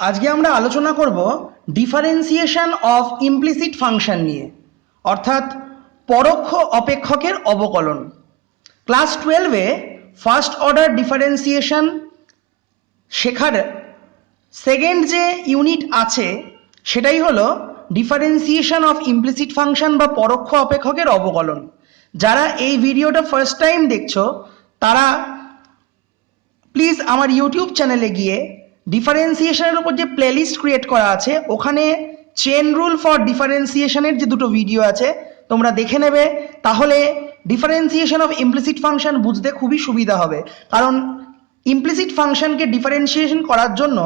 আজকে আমরা আলোচনা করব ডিফারেন্সিয়েশন অফ ইমপ্লিসিট ফাংশন নিয়ে, অর্থাৎ পরোক্ষ অপেক্ষকের অবকলন। ক্লাস 12-এ ফার্স্ট অর্ডার ডিফারেন্সিয়েশন শেখার সেকেন্ড যে ইউনিট আছে সেটাই হলো ডিফারেন্সিয়েশন অফ ইমপ্লিসিট ফাংশন বা পরোক্ষ অপেক্ষকের অবকলন। যারা এই ভিডিওটা ফার্স্ট টাইম দেখছো তারা প্লিজ আমার ইউটিউব চ্যানেলে গিয়ে ডিফারেন্সিয়েশনের উপর যে প্লেলিস্ট ক্রিয়েট করা আছে ওখানে চেন রুল ফর ডিফারেন্সিয়েশনের যে দুটো ভিডিও আছে তোমরা দেখে নেবে, তাহলে ডিফারেন্সিয়েশন অফ ইমপ্লিসিট ফাংশন বুঝতে খুবই সুবিধা হবে। কারণ ইমপ্লিসিট ফাংশনকে ডিফারেন্সিয়েশন করার জন্য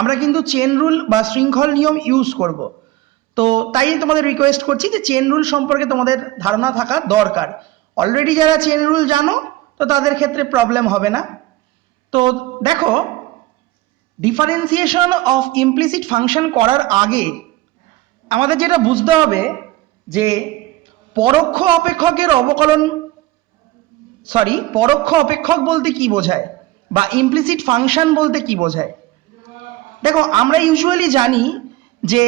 আমরা কিন্তু চেন রুল বা শৃঙ্খল নিয়ম ইউজ করব। তো তাই তোমাদের রিকোয়েস্ট করছি যে চেন রুল সম্পর্কে তোমাদের ধারণা থাকা দরকার। অলরেডি যারা চেন রুল জানো তো তাদের ক্ষেত্রে প্রবলেম হবে না। তো দেখো, ডিফারেন্সিয়েশন অফ ইমপ্লিসিট ফাংশন করার আগে আমাদের যেটা বুঝতে হবে যে পরোক্ষ অপেক্ষকের অবকলন পরোক্ষ অপেক্ষক বলতে কি বোঝায় বা ইমপ্লিসিট ফাংশন বলতে কি বোঝায়। দেখো, আমরা ইউজুয়ালি জানি যে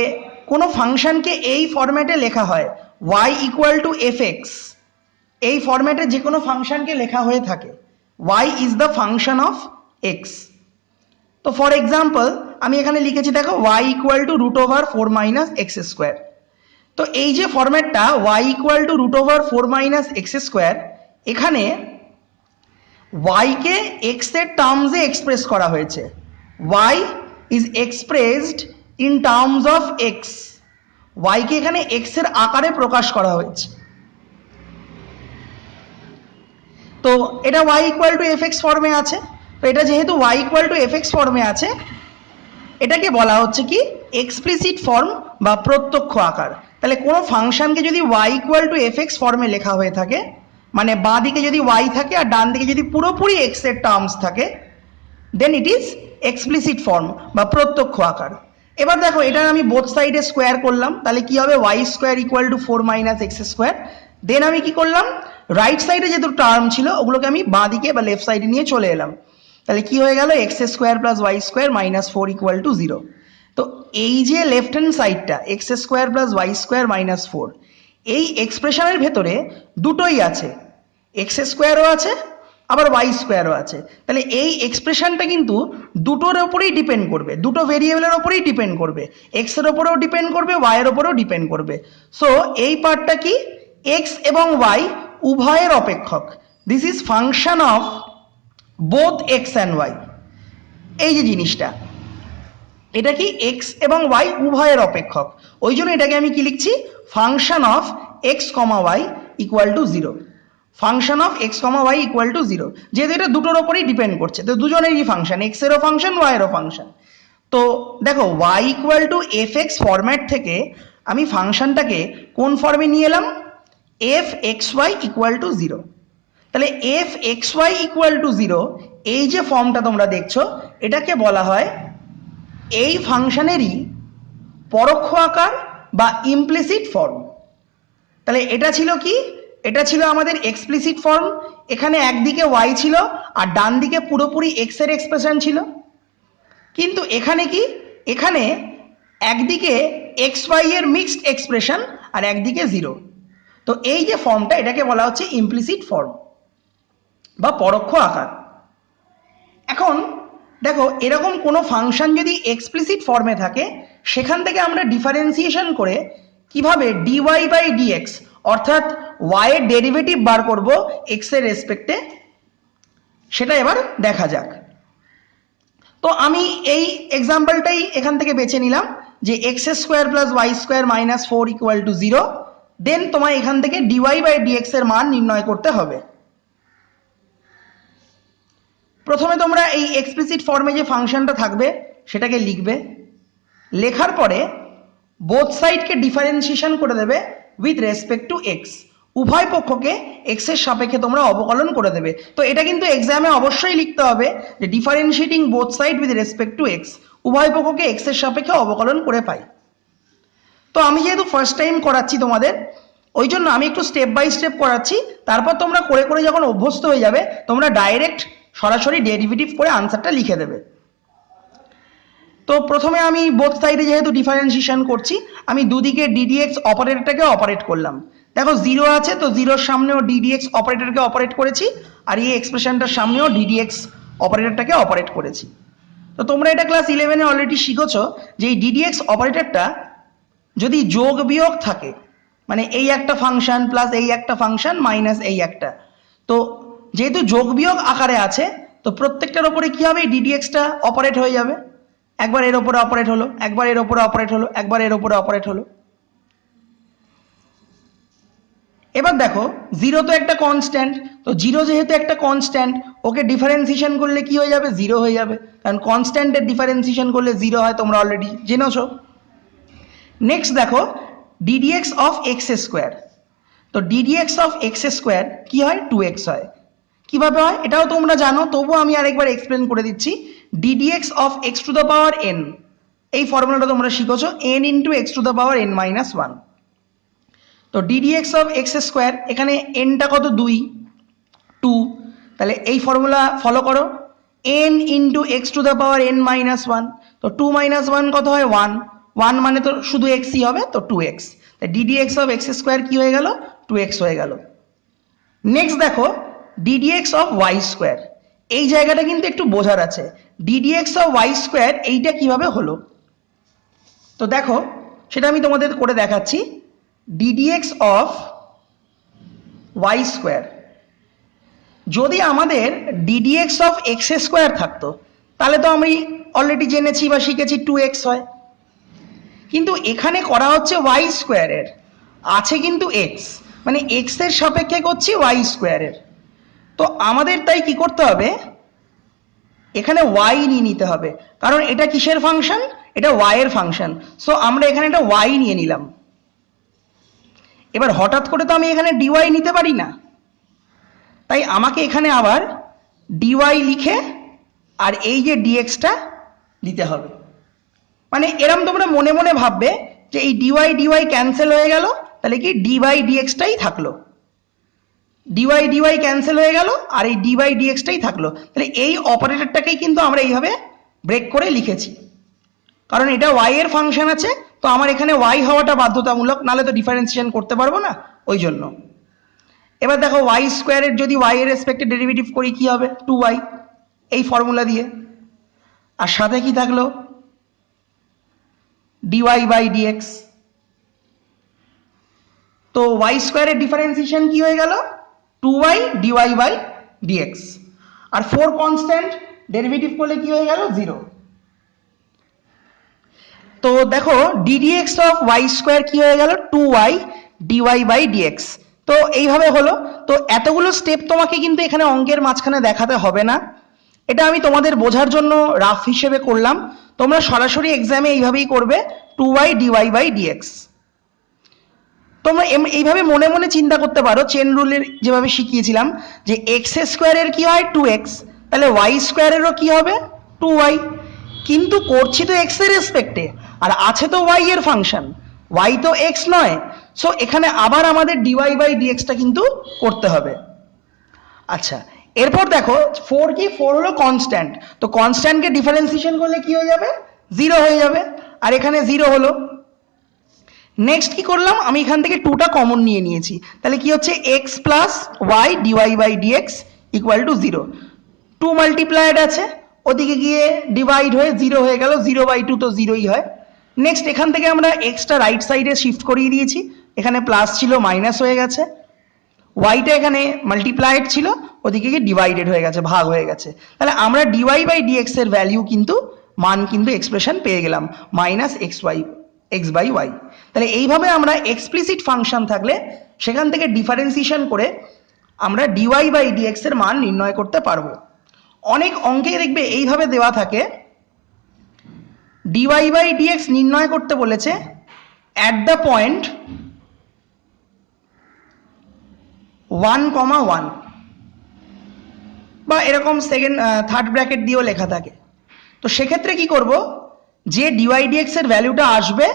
কোনো ফাংশনকে এই ফরম্যাটে লেখা হয় y ইকুয়াল টু fx। এই ফরম্যাটে যে কোনো ফাংশনকে লেখা হয়ে থাকে y is the function of x। তো ফর এক্সাম্পল আমি এখানে লিখেছি, দেখো y equal to root over 4 minus x square. তো এই যে ফরম্যাটটা y equal to root over 4 minus x square, এখানে y কে x এর টার্মসে এক্সপ্রেস করা হয়েছে। y is expressed in terms of x। y কে এখানে x এর আকারে প্রকাশ করা হয়েছে। তো এটা y ইকুয়াল টু fx ফর্মে আছে। তো এটা যেহেতু y ইকুয়াল টু fx ফর্মে আছে, এটাকে বলা হচ্ছে কি এক্সপ্লিসিট ফর্ম বা প্রত্যক্ষ আকার। তাহলে কোনো ফাংশনকে যদি y ইকুয়াল টু fx ফর্মে লেখা হয়ে থাকে, মানে বাঁ দিকে যদি y থাকে আর ডান দিকে যদি পুরোপুরি x এর টার্মস থাকে, দেন ইট ইজ এক্সপ্লিসিট ফর্ম বা প্রত্যক্ষ আকার। এবার দেখো, এটা আমি বোথ সাইডে স্কোয়ার করলাম, তাহলে কি হবে y square equal to 4 minus x square. Then আমি কি করলাম, রাইট সাইডে যে দুটো টার্ম ছিল ওগুলোকে আমি বাঁ দিকে বা লেফট সাইডে নিয়ে চলে এলাম। তাহলে কি হয়ে গেল, x square plus y square minus 4 equal to 0। তো এই যে লেফট হ্যান্ড সাইডটা x square plus y square minus 4, এই এক্সপ্রেশনের ভেতরে দুটোই আছে, এক্স স্কোয়ারও আছে আবার ওয়াই স্কোয়ারও আছে। তাহলে এই এক্সপ্রেশনটা কিন্তু দুটোর ওপরেই ডিপেন্ড করবে, দুটো ভেরিয়েবলের ওপরেই ডিপেন্ড করবে, এক্স এর ওপরেও ডিপেন্ড করবে, ওয়াই এর ওপরেও ডিপেন্ড করবে। সো এই পার্টটা কি, এক্স এবং ওয়াই উভয়ের অপেক্ষক। This is function of both x and y. এই যে জিনিসটা, এটা কি এক্স এবং ওয়াই উভয়ের অপেক্ষক, ওই জন্য এটাকে আমি কি লিখছি, function of x comma y equal to 0। Function of x comma y equal to 0, যেহেতু এটা দুটোর ওপরেই ডিপেন্ড করছে, তো দুজনেরই ফাংশন, এক্স এরও ফাংশন ওয়াই এরও ফাংশন। তো দেখো, y equal to f x format থেকে আমি ফাংশনটাকে কোন ফর্মে নিয়ে এলাম, f x y equal to 0। তাহলে f x y equal to 0, এই যে ফর্মটা তোমরা দেখছো এটাকে বলা হয় এই ফাংশনেরই পরোক্ষ আকার বা ইমপ্লিসিট ফর্ম। তাহলে এটা ছিল কি, এটা ছিল আমাদের এক্সপ্লিসিট ফর্ম। এখানে একদিকে ওয়াই ছিল আর ডান দিকে পুরোপুরি এক্স এর এক্সপ্রেশন ছিল। কিন্তু এখানে কি, এখানে একদিকে এক্স ওয়াই এর মিক্সড এক্সপ্রেশন আর একদিকে 0। তো এই যে ফর্মটা, এটাকে বলা হচ্ছে ইমপ্লিসিট ফর্ম বা পরোক্ষ আকার। এখন দেখো, এরকম কোনো ফাংশন যদি এক্সপ্লিসিট ফর্মে থাকে, সেখান থেকে আমরা ডিফারেন্সিয়েশন করে কিভাবে ডিওয়াই বাই ডিএক্স অর্থাৎ ওয়াই এর ডেরিভেটিভ বার করব এক্স এর রেসপেক্টে, সেটা এবার দেখা যাক। তো আমি এই এক্সাম্পলটাই এখান থেকে বেছে নিলাম যে x square plus y square minus 4 equal to 0। Then তোমায় এখান থেকে ডিওয়াই বাই ডিএক্স এর মান নির্ণয় করতে হবে। প্রথমে তোমরা এই এক্সপ্লিসিট ফর্মে যে ফাংশনটা থাকবে সেটাকে লিখবে, লেখার পরে বোথ সাইডকে ডিফারেন্সিয়েশন করে দেবে উইথ রেসপেক্ট টু এক্স। উভয় পক্ষকে এক্স এর সাপেক্ষে তোমরা অবকলন করে দেবে। তো এটা কিন্তু এক্সামে অবশ্যই লিখতে হবে যে differentiating both side with respect to x, উভয় পক্ষকে এক্স এর সাপেক্ষে অবকলন করে পাই। তো আমি যেহেতু ফার্স্ট টাইম করাচ্ছি তোমাদের, ওই জন্য আমি একটু স্টেপ বাই স্টেপ করাচ্ছি, তারপর তোমরা করে করে যখন অভ্যস্ত হয়ে যাবে তোমরা ডাইরেক্ট সরাসরি ডেরিভেটিভ করে আনসারটা লিখে দেবে। তো প্রথমে আমি বোথ সাইডে যেহেতু ডিফারেন্সিয়েশন করছি, আমি দুদিকে ডিডিএক্স অপারেটরটাকে অপারেট করলাম। দেখো জিরো আছে, তো জিরোর সামনেও ডিডিএক্স অপারেটরকে অপারেট করেছি, আর এই এক্সপ্রেশনটার সামনেও ডিডিএক্স অপারেটরটাকে অপারেট করেছি। তো তোমরা এটা ক্লাস 11-এ অলরেডি শিখেছো যে এই ডিডিএক্স অপারেটরটা যদি যোগ বিয়োগ থাকে, মানে এই একটা ফাংশন প্লাস এই একটা ফাংশন মাইনাস এই একটা, তো যেহেতু যোগ বিয়োগ আকারে আছে, তো প্রত্যেকটার ওপরে কি হবে, ডিডিএক্সটা অপারেট হয়ে যাবে। একবার এর ওপরে অপারেট হলো, একবার এর ওপরে অপারেট হলো, একবার এর ওপরে অপারেট হলো। এবার দেখো জিরো তো একটা কনস্ট্যান্ট, তো জিরো যেহেতু একটা কনস্ট্যান্ট, ওকে ডিফারেন্সিয়েশন করলে কি হয়ে যাবে, জিরো হয়ে যাবে, কারণ কনস্ট্যান্টের ডিফারেন্সিয়েশন করলে জিরো হয়, তোমরা অলরেডি জেনেছো। নেক্সট দেখো ডিডিএক্স অফ এক্স স্কোয়ার, তো ডিডিএক্স অফ এক্স স্কোয়ার কি হয়, 2x হয়। কিভাবে হয় এটাও তোমরা জানো, তবুও আমি আরেকবার এক্সপ্লেন করে দিচ্ছি। Ddx of x to the power N, এই ফর্মুলাটা তোমরা শিখেছো, n into x to the power n minus 1। তো ডিডিএক্স অফ এক্স স্কোয়ার, এখানে এনটা কত, 2, তাহলে এই ফর্মুলা ফলো করো, n into x to the power n minus 1, তো 2 মাইনাস 1 কত হয়, 1 মানে তো শুধু এক্সই হবে, তো 2x। Ddx of x square কি হয়ে গেল, 2x হয়ে গেল। নেক্সট দেখো ডিডিএক্স অফ ওয়াই স্কোয়ার, এই জায়গাটা কিন্তু একটু বোঝার আছে, ডিডিএক্স অফ ওয়াই স্কোয়ার এইটা কিভাবে হলো। তো দেখো সেটা আমি তোমাদের করে দেখাচ্ছি। ডিডিএক্স অফ ওয়াই স্কোয়ার, যদি আমাদের ডিডিএক্স অফ এক্স স্কোয়ার থাকতো, তাহলে তো আমি অলরেডি জেনেছি বা শিখেছি 2x হয়, কিন্তু এখানে করা হচ্ছে ওয়াই স্কোয়ারের, আছে কিন্তু এক্স, মানে এক্স এর সাপেক্ষে করছি ওয়াই স্কোয়ারের। তো আমাদের তাই কি করতে হবে, এখানে ওয়াই নিয়ে নিতে হবে, কারণ এটা কিসের ফাংশন, এটা ওয়াই এর ফাংশন, সো আমরা এখানে একটা ওয়াই নিয়ে নিলাম। এবার হঠাৎ করে তো আমি এখানে ডিওয়াই নিতে পারি না, তাই আমাকে এখানে আবার ডিওয়াই লিখে আর এই যে ডিএক্সটা দিতে হবে। মানে এরম তোমরা মনে মনে ভাববে যে এই ডিওয়াই ডিওয়াই ক্যান্সেল হয়ে গেল, তাহলে কি ডি বাই ডিএক্সটাই থাকলো, ডিওয়াই ডিওয়াই ক্যান্সেল হয়ে গেল আর এই ডি বাই ডিএক্সটাই থাকলো। তাহলে এই অপারেটরটাকেই কিন্তু আমরা এইভাবে ব্রেক করে লিখেছি, কারণ এটা ওয়াই এর ফাংশন আছে, তো আমার এখানে ওয়াই হওয়াটা বাধ্যতামূলক, নাহলে তো ডিফারেন্সিয়েশন করতে পারবো না, ওই জন্য। এবার দেখো ওয়াই স্কোয়ারের যদি ওয়াই এর রেসপেক্টে ডেরিভেটিভ করি কি হবে, 2y, এই ফর্মুলা দিয়ে, আর সাথে কি থাকলো, ডিওয়াই বাই ডিএক্স। তো ওয়াই স্কোয়ারের ডিফারেন্সিয়েশন কি হয়ে গেল, 2y ডিওয়াই বাই ডিএক্স, আর 4 কনস্ট্যান্ট ডেরিভেটিভ করলে কি হয়ে গেল, 0। তো দেখো ডিডিএক্স অফ ওয়াই স্কোয়ার কি হয়ে গেল, 2y ডিওয়াই বাই ডিএক্স। তো এইভাবে হলো। তো এতগুলো স্টেপ তোমাকে কিন্তু এখানে অঙ্কের মাঝখানে দেখাতে হবে না, এটা আমি তোমাদের বোঝার জন্য রাফ হিসেবে করলাম, তোমরা সরাসরি এক্সামে এইভাবেই করবে, 2y ডিওয়াই বাই ডিএক্স। তোমরা এইভাবে মনে মনে চিন্তা করতে পারো, চেন রুলের যেভাবে শিখিয়েছিলাম, যে এক্স স্কোয়ারের কি হয়, 2x, তাহলে ওয়াই স্কোয়ারেরও কি হবে, 2y, কিন্তু করছি তো এক্স এর রেসপেক্টে, আর আছে তো ওয়াই এর ফাংশন, ওয়াই তো এক্স নয়, সো এখানে আবার আমাদের ডিওয়াই বাই ডিএক্সটা কিন্তু করতে হবে। আচ্ছা, এরপর দেখো 4 কি, 4 হলো কনস্ট্যান্ট, তো কনস্ট্যান্টকে ডিফারেন্সিয়েশন করলে কি হয়ে যাবে, 0 হয়ে যাবে, আর এখানে 0 হলো। নেক্সট কি করলাম, আমি এখান থেকে 2টা কমন নিয়ে নিয়েছি, তাহলে কি হচ্ছে, x plus y dy by dx equal to 0, 2 multiplied আছে, ওদিকে গিয়ে ডিভাইড হয়ে 0 হয়ে গেল, 0/2 তো 0ই হয়। নেক্সট এখান থেকে আমরা এক্সটা রাইট সাইডে শিফট করিয়ে দিয়েছি, এখানে প্লাস ছিল মাইনাস হয়ে গেছে, ওয়াইটা এখানে মাল্টিপ্লাইড ছিল, ওদিকে গিয়ে ডিভাইডেড হয়ে গেছে, ভাগ হয়ে গেছে, তাহলে আমরা ডিওয়াই বাই ডিএক্স এর ভ্যালিউ কিন্তু মান কিন্তু এক্সপ্রেশন পেয়ে গেলাম, মাইনাস এক্স বাই ওয়াই। তাহলে এইভাবে আমরা এক্সপ্লিসিট ফাংশন থাকলে সেখান থেকে ডিফারেন্সিয়েশন করে আমরা ডিওয়াই বাই ডিএক্স এর মান নির্ণয় করতে পারবো। অনেক অঙ্কে দেখবে এইভাবে দেওয়া থাকে, ডিওয়াই বাই ডিএক্স নির্ণয় করতে বলেছে অ্যাট দ্য পয়েন্ট 1,1, বা এরকম থার্ড ব্র্যাকেট দিয়েও লেখা থাকে। তো সেক্ষেত্রে কি করব, যে ডিওয়াই ডিএক্স এর ভ্যালুটা আসবে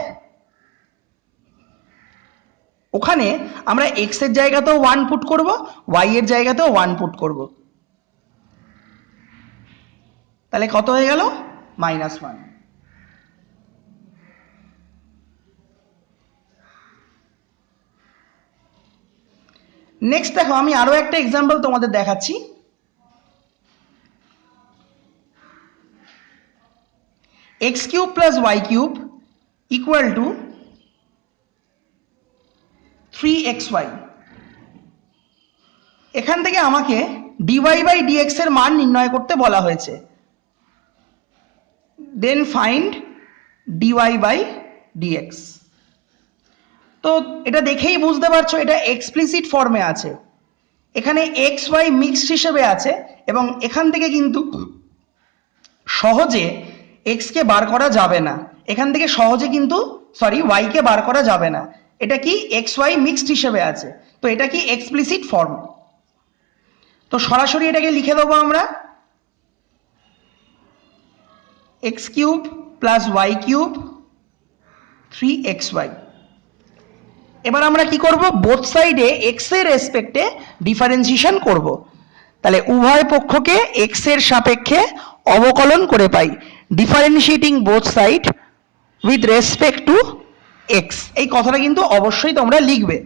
ওখানে আমরা এক্স এর জায়গাতেও 1 পুট করব, ওয়াই এর জায়গাতেও 1 পুট করব, তাহলে কত হয়ে গেল, -1। নেক্সট দেখো আমি আরো একটা এক্সাম্পল তোমাদের দেখাচ্ছি। X cube plus y cube equal to 3xy। এখান থেকে আমাকে ডিওয়াই বাই ডিএক্স এর মান নির্ণয় করতে বলা হয়েছে। Then find dy by dx. তো এটা দেখেই বুঝতে পারছো এটা এক্সপ্লিসিট ফর্মে আছে, এখানে এক্স ওয়াই মিক্সড হিসেবে আছে এবং এখান থেকে কিন্তু সহজে এক্স কে বার করা যাবে না, এখান থেকে সহজে কিন্তু ওয়াই কে বার করা যাবে না। এটা কি এক্স ওয়াই মিক্সড হিসেবে আছে, তো এটা কি এক্সপ্লিসিট ফর্ম। তো সরাসরি এটাকে লিখে দেবো আমরা x cube plus y cube 3xy। এবার আমরা কি করব, বোথ সাইডে এক্স এর রেসপেক্টে ডিফারেন্সিয়েশন করব। তাহলে উভয় পক্ষকে এক্স এর সাপেক্ষে অবকলন করে পাই, differentiating both side with respect to x. এই কথাটা কিন্তু অবশ্যই তোমরা লিখবে।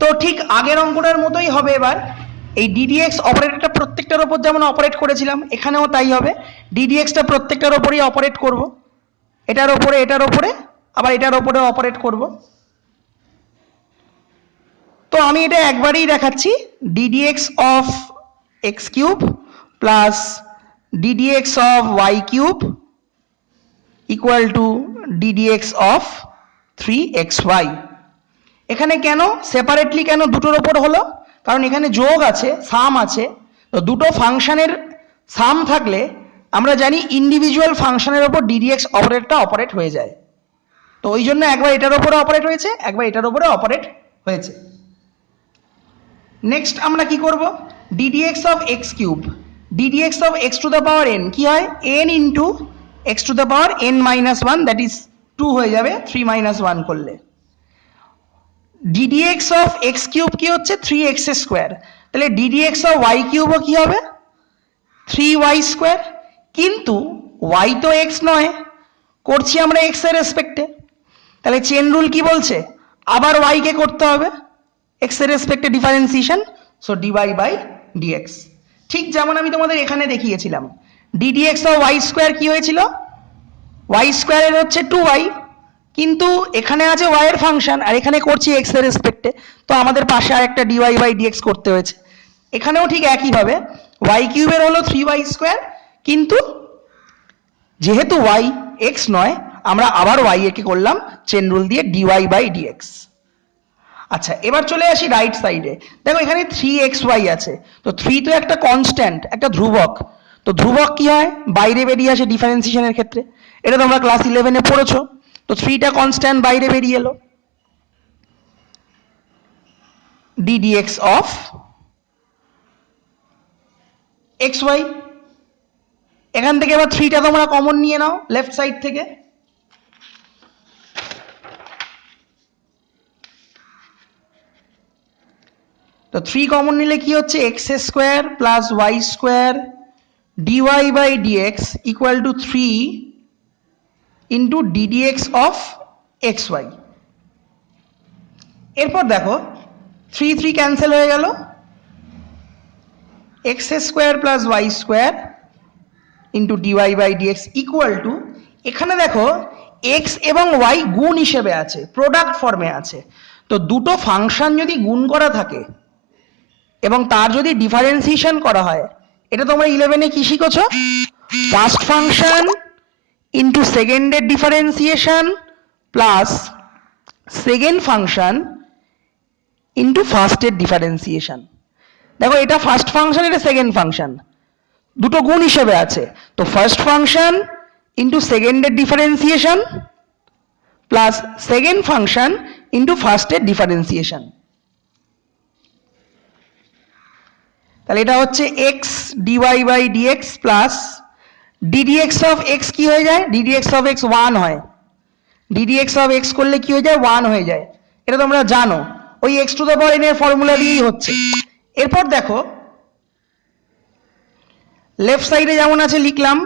তো ঠিক আগের অঙ্কটার মতোই হবে। এবার এই ডিডিএক্স অপারেটরটা প্রত্যেকটার উপর যেমন অপারেট করেছিলাম এখানেও তাই হবে, ডিডিএক্সটা প্রত্যেকটার উপরেই অপারেট করব, এটার ওপরে এটার ওপরে আবার এটার ওপরে অপারেট করব। তো আমি এটা একবারেই দেখাচ্ছি, d dx of x cube plus d dx of y cube equal to d dx of 3xy। এখানে কেন সেপারেটলি কেন দুটোর ওপর হলো, কারণ এখানে যোগ আছে, সাম আছে। তো দুটো ফাংশনের সাম থাকলে আমরা জানি ইন্ডিভিজুয়াল ফাংশনের ওপর ডিডিএক্স অপারেটরটা অপারেট হয়ে যায়। তো ওই জন্য একবার এটার ওপরে অপারেট হয়েছে, একবার এটার ওপরে অপারেট হয়েছে। নেক্সট আমরা কি করব, ddx of x cube, ddx of x to the power N কি হয়, N into x to the power N minus one, that is 2 হয়ে যাবে 3 মাইনাস 1 করলে। ডিডিএক্স অফ এক্স কিউব কি হচ্ছে 3x স্কোয়ার, তাহলে ডিডিএক্স অফ ওয়াই কিউবও কি হবে 3y স্কোয়ার। কিন্তু y তো x নয়, করছি আমরা x এর রেসপেক্টে, তাহলে চেন রুল কি বলছে, আবার y কে করতে হবে x এর রেসপেক্টে differentiation, so dy by dx। ঠিক যেমন আমি তোমাদের এখানে দেখিয়েছিলাম, ডিডিএক্স অফ ওয়াই স্কোয়ার কি হয়েছিল, ওয়াই স্কোয়ারের হচ্ছে 2y, কিন্তু এখানে আছে y এর ফাংশন আর এখানে করছি x এর রেসপেক্টে, তো আমাদের পাশে আরেকটা dy বাই dx করতে হয়েছে। এখানেও ঠিক একইভাবে y কিউবের হলো 3y স্কোয়ার, কিন্তু যেহেতু y x নয় আমরা আবার y একে করলাম চেন রুল দিয়ে dy বাই dx। আচ্ছা এবার চলে আসি রাইট সাইডে, দেখো এখানে 3xy আছে, তো 3 তো একটা কনস্ট্যান্ট, একটা ধ্রুবক। তো ধ্রুবক কি হয়, বাইরে বেরিয়ে আসে ডিফারেন্সিয়েশনের ক্ষেত্রে, এটা তোমরা ক্লাস 11-এ পড়েছো। তো 3টা কনস্ট্যান্ট বাইরে বেরিয়ে এলো, ddx অফ xy। এখান থেকে এবার 3টা তোমরা কমন নিয়ে নাও লেফট সাইড থেকে, তো 3 কমন নিলে কি হচ্ছে x square plus y square dy by dx equal to 3 into ddx of xy। এরপর দেখো 3 3 ক্যান্সেল হয়ে গেল, x square plus y square into dy by dx equal to, এখানে দেখো x এবং y গুণ হিসেবে আছে, প্রোডাক্ট ফর্মে আছে। তো দুটো ফাংশন যদি গুণ করা থাকে এবং তার যদি ডিফারেন্সিয়েশন করা হয়, এটা তোমরা 11-এ কি শিখেছো, ফার্স্ট ফাংশন ইন্টু সেকেন্ডের differentiation plus second function into ফার্স্টের ডিফারেন্সিয়েশন। দেখো এটা ফার্স্ট ফাংশন, এটা সেকেন্ড ফাংশন, দুটো গুণ হিসেবে আছে। তো ফার্স্ট ফাংশন ইন্টু সেকেন্ডের differentiation plus second function into ফার্স্টের ডিফারেন্সিয়েশন। তাহলে এটা হচ্ছে x dy by dx plus ddx of x কি হয়ে যায়, ddx অফ x 1 হয়, ddx অফ x করলে কি হয়ে যায় 1 হয়ে যায়, এটা তোমরা জানো, ওই x to the power n এর ফর্মুলা দিয়েই হচ্ছে। এরপর দেখো লেফট সাইডে যেমন আছে লিখলাম।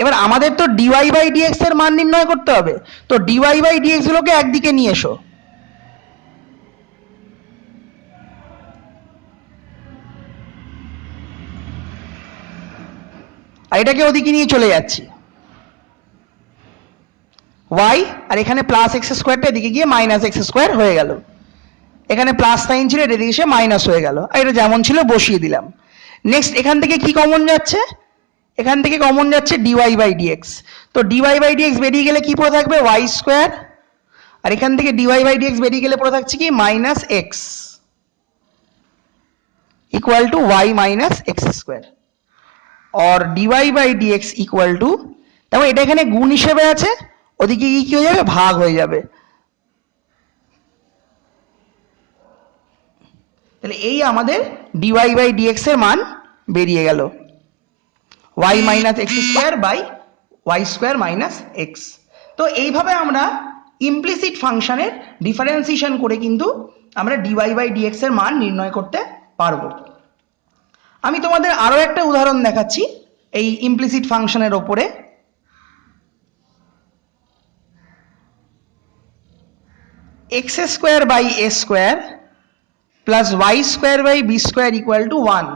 এবার আমাদের তো dy বাই dx এর মান নির্ণয় করতে হবে, তো dy বাই dx গুলোকে একদিকে নিয়ে এসো, আর এটাকে ওদিকে নিয়ে চলে যাচ্ছি y, আর এখানে প্লাস এক্স স্কোয়ারটা এদিকে গিয়ে মাইনাস এক্স স্কোয়ার হয়ে গেল, এখানে প্লাস সাইন ছিল এটা এদিকে এসে মাইনাস হয়ে গেল, আর এটা যেমন ছিল বসিয়ে দিলাম। নেক্সট এখান থেকে কি কমন যাচ্ছে, এখান থেকে কমন যাচ্ছে ডিওয়াই বাই ডিএক্স। তো ডিওয়াই বাই ডিএক্স বেরিয়ে গেলে কি পড়ে থাকবে ওয়াই স্কোয়ার, আর এখান থেকে ডিওয়াই বাই ডিএক্স বেরিয়ে গেলে পড়ে থাকছে কি minus x equal to y minus x square, or dy by dx equal to, তারপর এটা এখানে গুণ হিসেবে আছে, ওদিকে কি হয়ে যাবে ভাগ হয়ে যাবে। তাহলে এই আমাদের ডিওয়াই বাই ডিএক্স এর মান বেরিয়ে গেল, y minus x square by y square minus x. তো এইভাবে আমরা ইমপ্লিসিট ফাংশনের ডিফারেন্সিয়েশন করে কিন্তু আমরা ডিওয়াই বাই ডিএক্স এর মান নির্ণয় করতে পারবো। আমি তোমাদের আরো একটা উদাহরণ দেখাচ্ছি এই ইমপ্লিসিট ফাংশনের ওপরে। X square by a square plus y square by b square equal to 1,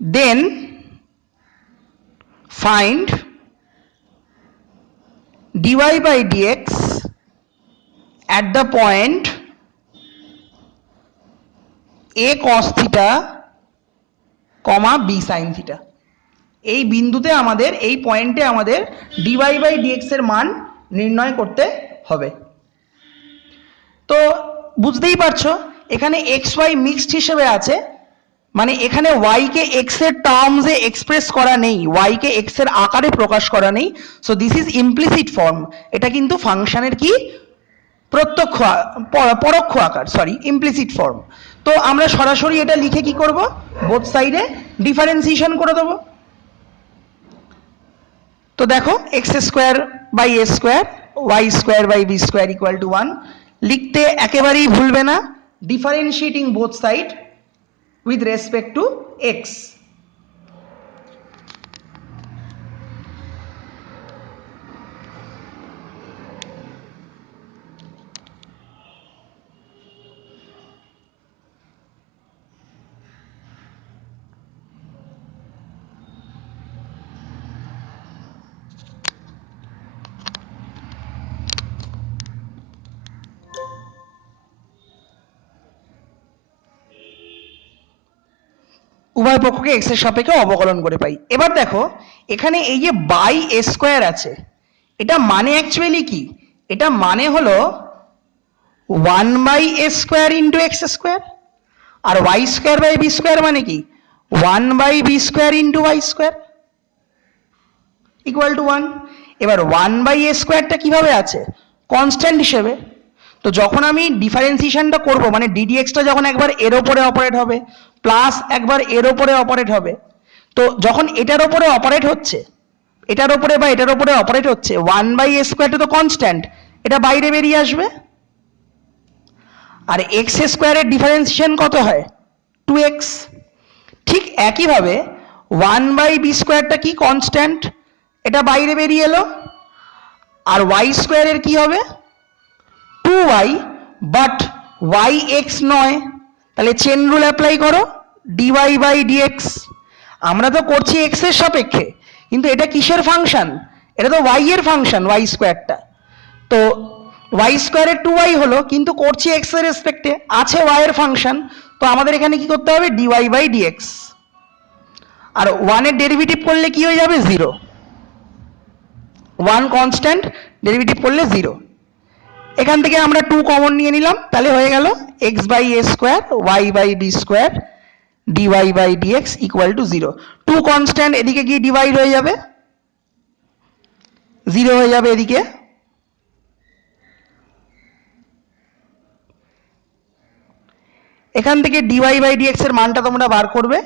then find dy by dx at the point a cos theta, b sin theta। এই বিন্দুতে আমাদের, এই পয়েন্টে আমাদের dy by dx এর মান নির্ণয় করতে হবে। তো বুঝতেই পারছো এখানে এক্স ওয়াই মিক্সড হিসেবে আছে, মানে এখানে y কে x এর টার্মসে এক্সপ্রেস করা নেই, y কে x এর আকারে প্রকাশ করা নেই। So this is implicit form, এটা কিন্তু ফাংশনের কি প্রত্যক্ষ পরোক্ষ আকার, সরি ইমপ্লিসিট ফর্ম। তো আমরা সরাসরি এটা লিখে কি করব, বোথ সাইডে ডিফারেন্সিয়েশন করে দেব। তো দেখো x square by a square y square by b square equal to 1 লিখতে একেবারেই ভুলবে না, differentiating both side with respect to x। উভয় পক্ষকে এক্স এর সাপেক্ষে অবকলন করে পাই। এবার দেখো এখানে এই যে বাই এ স্কোয়ার আছে, এটা মানে অ্যাকচুয়ালি কি, এটা মানে হলো 1 by a square into x square, আর y square by b square মানে কি 1 by b square into y square equal to 1। এবার 1 বাই এ স্কোয়ারটা কিভাবে আছে কনস্ট্যান্ট হিসেবে। তো যখন আমি ডিফারেন্সিয়েশনটা করব, মানে ডিডিএক্সটা যখন একবার এর ওপরে অপারেট হবে প্লাস একবার এর ওপরে অপারেট হবে, তো যখন এটার ওপরে অপারেট হচ্ছে, এটার ওপরে বা এটার ওপরে অপারেট হচ্ছে, 1 বাই এ স্কোয়ারটা তো কনস্ট্যান্ট, এটা বাইরে বেরিয়ে আসবে। আর এক্স স্কোয়ারের ডিফারেন্সিয়েশন কত হয় 2x। ঠিক একইভাবে 1 বাই বি স্কোয়ারটা কি কনস্ট্যান্ট, এটা বাইরে বেরিয়ে এলো। আর ওয়াই স্কোয়ারের কি হবে 2y, বাট ওয়াই এক্স নয়, তাহলে চেন রুল অ্যাপ্লাই করো ডিওয়াই বাই ডিএক্স। আমরা তো করছি এক্স এর সাপেক্ষে, কিন্তু এটা কিসের ফাংশন, এটা তো ওয়াই এর ফাংশন, ওয়াই স্কোয়ারটা। তো ওয়াই স্কোয়ারের 2y হলো, কিন্তু করছি এক্স এর রেসপেক্টে, আছে ওয়াই এর ফাংশন, তো আমাদের এখানে কি করতে হবে ডিওয়াই বাই ডিএক্স। আর 1 এর ডেরিভেটিভ করলে কি হয়ে যাবে 0, 1 কনস্ট্যান্ট, ডেরিভেটিভ করলে 0। এখান থেকে আমরা 2 কমন নিয়ে নিলাম, তাহলে হয়ে গেল x by a square y by b square dy by dx equal to 0। 2 constant এদিকে গিয়ে ডিভাইড হয়ে যাবে, 0 হয়ে যাবে এদিকে। এখান থেকে ডিওয়াই বাই ডিএক্স এর মানটা তোমরা বার করবে,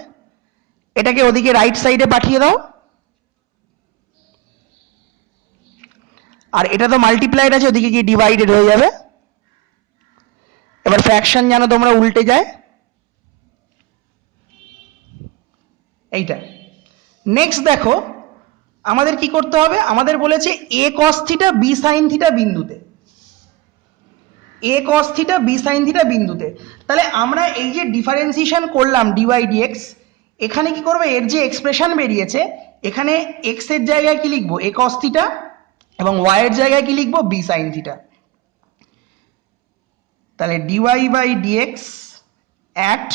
এটাকে ওদিকে রাইট সাইডে পাঠিয়ে দাও, আর এটা তো মাল্টিপ্লাইড আছে, ওদিকে গিয়ে ডিভাইডেড হয়ে যাবে। এবার ফ্র্যাকশন যেন তোমরা উল্টে যায়, এইটা। নেক্সট দেখো আমাদের কি করতে হবে, আমাদের বলেছে A cos theta B sine theta বিন্দুতে, A cos theta B sine theta বিন্দুতে। তাহলে আমরা এই যে ডিফারেন্সিয়েশন করলাম ডিওয়াই ডিএক্স, এখানে কি করবে, এর যে এক্সপ্রেশন বেরিয়েছে এখানে এক্স এর জায়গায় কি লিখবো, এ কস থিটা, এবং ওয়াই এর জায়গায় কি লিখবো, বি সাইন থিটা। তাহলে dy by dx at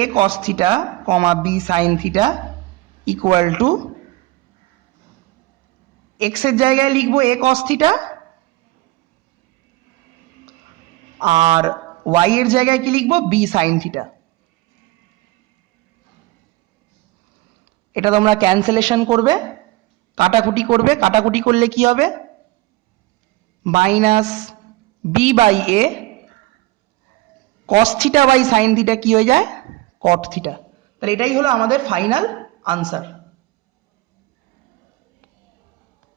a cos theta comma b sine theta equal to x এর জায়গায় লিখবো এ কস থিটা, আর ওয়াই এর জায়গায় কি লিখবো, বি সাইন থিটা। এটা তোমরা ক্যান্সেলেশন করবে, কাটাকুটি করবে, কাটাকুটি করলে কি হবে, minus b by a cos theta by sine theta কি হয়ে যায়, কট থিটা। তাহলে এটাই হলো আমাদের ফাইনাল আনসার।